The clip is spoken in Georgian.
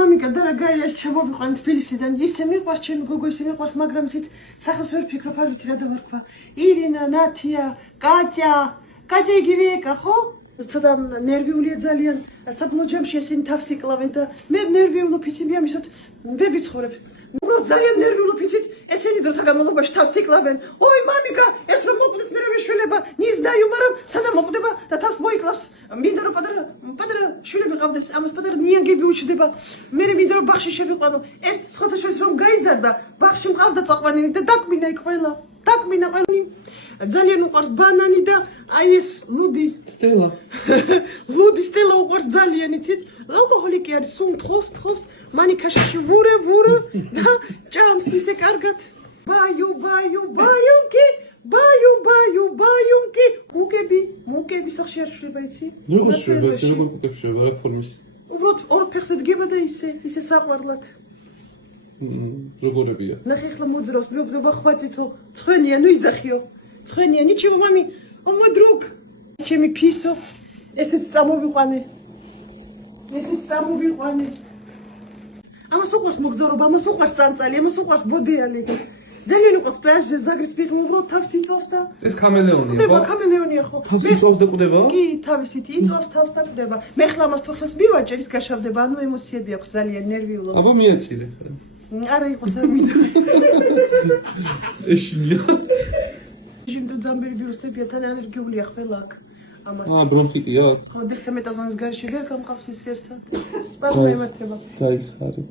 მამიკა დარაგაია, ეს ჩამოვიყვან თბილისიდან. ისე მიყვარს ჩემი გოგო, ისე მიყვარს, მაგრამ იცით, სახელს ვერ ფიქრობ, არ ვიცი რა დავარქვა. ირინა, ნათია, კატია. კატია იგივე ეკა, ხო? ცოტა ნერვიულია ძალიან. საბოლოო ჯამში ესენი თავს იკლავენ და მე ნერვიულობ, იცი, მე ამისოთ ვერ ვიცხოვრებ. უბრალოდ ძალიან ნერვიულობ, იცით, ესენი დროთა განმავლობაში თავს იკლავენ. ოი მამიკა, ეს რომ მოკვდეს მე მეშველება, ნიზდაიო, მაგრამ სანამ მოკვდება და თავს მოიკლავს. მინდა რომ პატარა შვილები ყავდეს, ამას პატარა ნიანგები უჩნდება. მე მინდა რომ ბაღში შევიყვანო. ეს სხვათა შორის რომ გაიზარდა, ბაღში მყავდა წაყვანილი და დაკმინა იქ ყველა. დაკმინა ყველანი. ძალიან უყვარს ბანანი და აი ეს ლუდი. სტელა. ლუდი სტელა უყვარს ძალიან, იცით? ალკოჰოლიკი არის, სულ თხოვს, მანიქაშაში ვურე და ჭამს ისე კარგად. ბაიუნკი. მუკები სახში არ შვება, იცი? როგორ შვება, როგორ მუკებს შვება, რა ფორმის? უბრალოდ ორ ფეხზე დგება და ისე საყვარლად. როგორებია? ნახე ახლა მოძრავს, მეგობრებო, ხვაწითო, ცხენია, ნუ იძახიო. ცხენია, ნიჩიო მამი, ომოი დრუგ. ჩემი ფისო, ესეც წამოვიყვანე. ამას უყვარს მოგზაურობა, ამას უყვარს წანწალი, ამას უყვარს ბოდეალი. ძალიან უყვარს პლაჟზე ზაგრის პირ უბრალოდ თავს იწვევს და ეს კამელეონია, ხო? ხვდება, კამელეონია ხო? თავს იწვევს და კვდება? კი, თავისით იწვევს თავს და კვდება. მე ხლა ამას თოხელს მივაჭერ, ის გაშავდება, ანუ ემოციები აქვს ძალიან ნერვიულობს. აბა მიაჩილე. არა იყოს არ მინდა. ეშინია. ჟიმდო ძამბერი ვირუსებია, თან ალერგიულია ყველა აქ. ამას. ბრონხიტია? ხო, დექსამეტაზონის გარეშე ვერ გამყავს ის ფერსად. სპაზმი ემართება. დაიხარეთ.